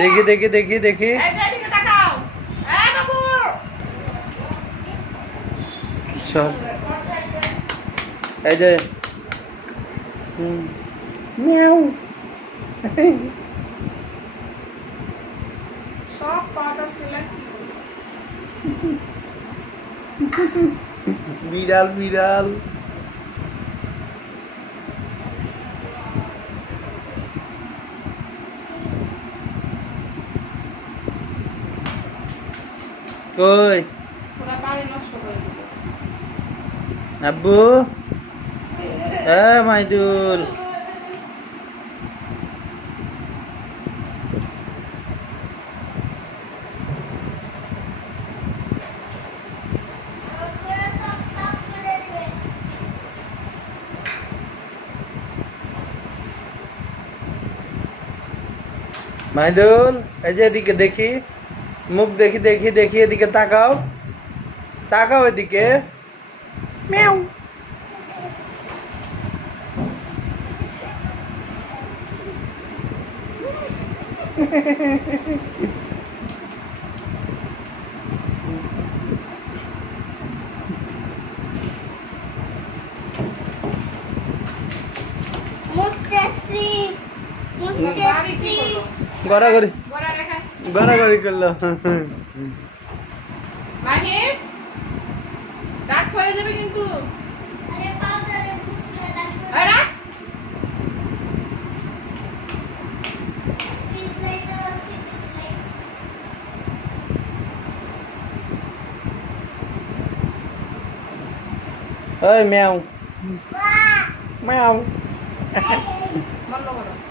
দেখি দেখি দেখি দেখি চল এই যে মিয়াও সব পাউডার ফেলে বিড়াল বিড়াল কই পুরো বাড়ি নষ্ট করে দিল আব্বু মাইদুল মাইদুল এই যে এদিকে দেখি মুখ দেখি দেখি দেখি এদিকে তাকাও তাকাও এদিকে মিয়াও মুস্তাসি বাড়ি কি করলো গড়াগড়ি বড়া রেখা গড়াগড়ি করলো মাহির ডাক পড়ে যাবে কিন্তু আরে পাউডারে মুছলে ডাক্তার আরে পিছলাইতে হচ্ছে ওই মিয়াও বাহ মিয়াও বন্ধ করো